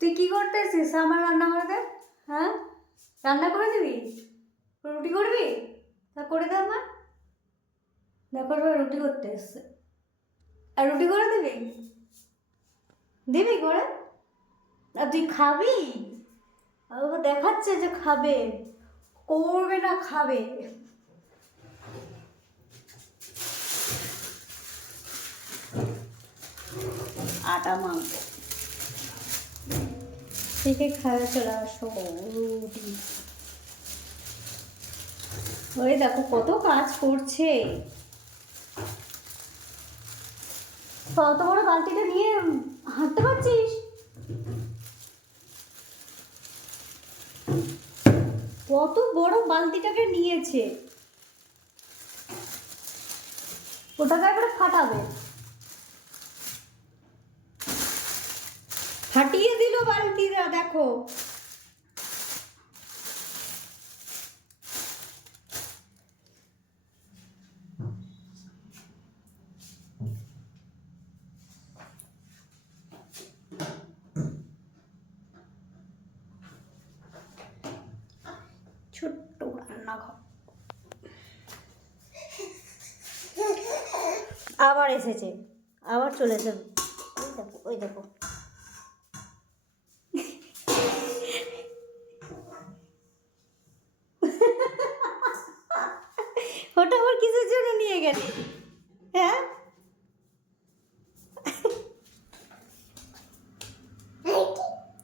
তুই কি করতেছিস আমার রান্না করতে? হ্যাঁ, রান্না করে দিবি? রুটি করবি? তা করে দে আমার। দেখো রুটি করতে এসছে, আর রুটি করে দিবি? দিবি করে? আর তুই খাবি? আর ও দেখাচ্ছে যে খাবে, করবে না, খাবে। আটা মাখবো, থেকে খাওয়া চলে আসো রুটি। ওই দেখো কত কাজ করছে। কত বড় বালতিটা নিয়ে হাঁটতে পারছিস? কত বড় বালতিটাকে নিয়েছে, ওটাকে একবারে ফাটাবে। ফাটিয়ে দিল বালতিটা, দেখো। ছোট্ট রান্নাঘর। আবার এসেছে, আবার চলে যাবে। ওই দেখো, ওই দেখো। ওটা আবার কিসের জন্য নিয়ে গেছে? হ্যাঁ,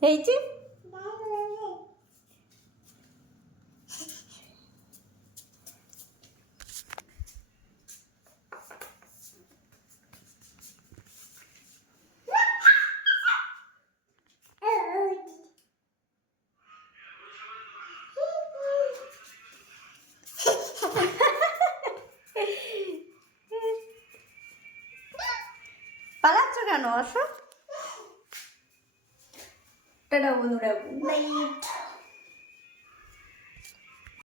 এই যে পালাচ্ছ কেন? আসো। টাটা বন্ধুরা, গুড নাইট।